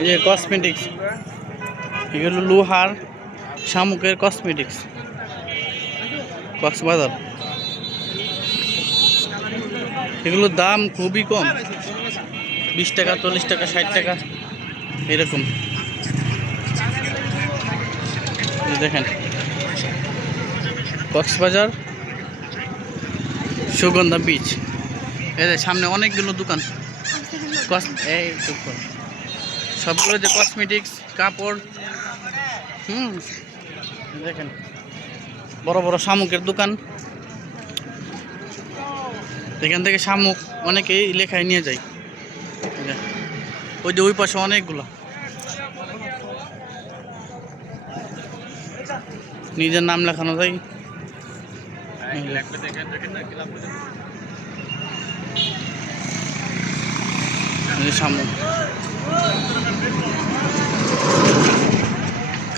এই যে কসমেটিক্স এগুলো লোহার শামুকের কসমেটিক্স কক্সবাজার। এগুলোর দাম খুবই কম। বিশ টাকা, চল্লিশ টাকা, ষাট টাকা, এরকম। দেখেন। কক্সবাজার সুগন্ধা বিচ এদের সামনে অনেকগুলো দোকান। এই সবগুলো যে কসমেটিক্স কাপড়, হুম। দেখেন, বড় বড় শামুকের দোকান। এখান থেকে শামুক অনেকেই লেখায় নিয়ে যায়। ওই যে ওই পাশে অনেকগুলো। নিজের নাম লেখানো যায়।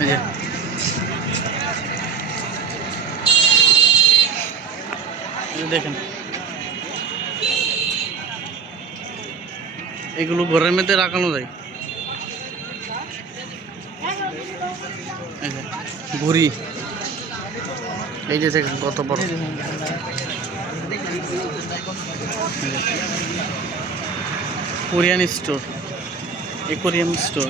এই যে। দেখেন। এগুলো ঘরের মধ্যে রাখানো যায়। যে এই যে দেখেন কত বড়। কোরিয়ান স্টোর এই কোরিয়ান স্টোর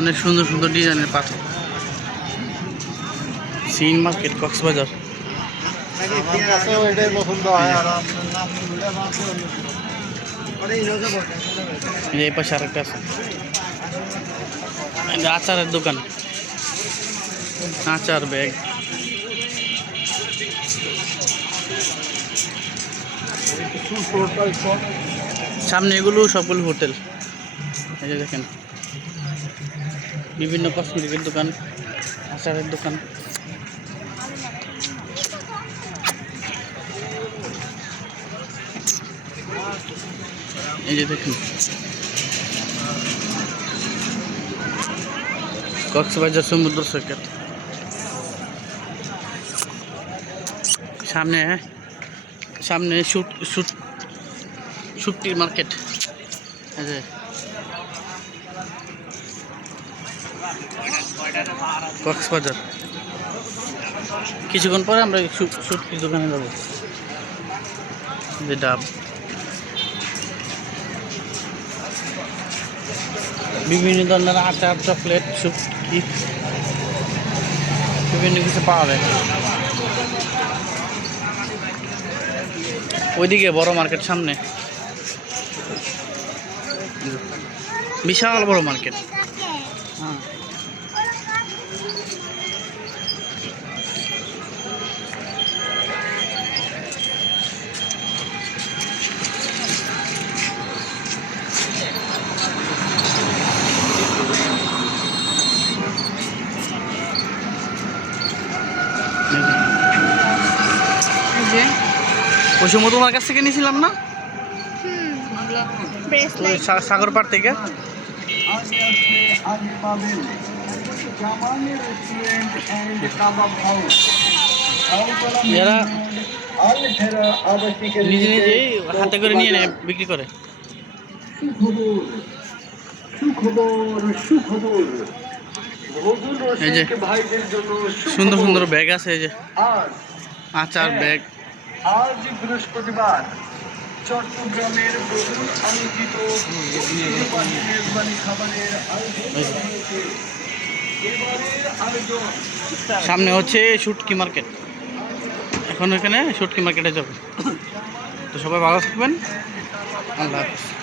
অনেক সুন্দর সুন্দর ডিজাইনের পাথর। Scene market, Cox's Bazar. আর আরে এই পাশে আরেকটা আছে। আচারের দোকান। আচার ব্যাগ। সামনে এগুলো সবগুলো হোটেল। এই যে দেখেন। বিভিন্ন কসমেটিকের দোকান, আচারের দোকান। এই যে দেখুন। কক্সবাজার সমুদ্র সৈকত। সামনে সামনে শুটকির মার্কেট। কক্সবাজার। কিছুক্ষণ পরে আমরা শুটকির দোকানে যাব। যে ডাব। বিভিন্ন ধরনের আচার, চকলেট, শুটকি। বিভিন্ন কিছু পাওয়া যায়। ওইদিকে বড় মার্কেট সামনে। বিশাল বড় মার্কেট হ্যাঁ। ওই সময় তোমার কাছ থেকে নিয়েছিলাম না? সাগর পাড় থেকে? আবাসিকের নিজে নিজেই হাতে করে নিয়ে নেয় বিক্রি করে। এই যে সুন্দর সুন্দর ব্যাগ আছে এই যে। আজ আচার ব্যাগ। আজ বৃহস্পতিবার চট্টগ্রামের বহুল আলোচিত সামনে হচ্ছে শুটকি মার্কেট। এখন এখানে শুটকি মার্কেটে যাবে। তো সবাই ভালো থাকবেন। আল্লাহ হাফিজ।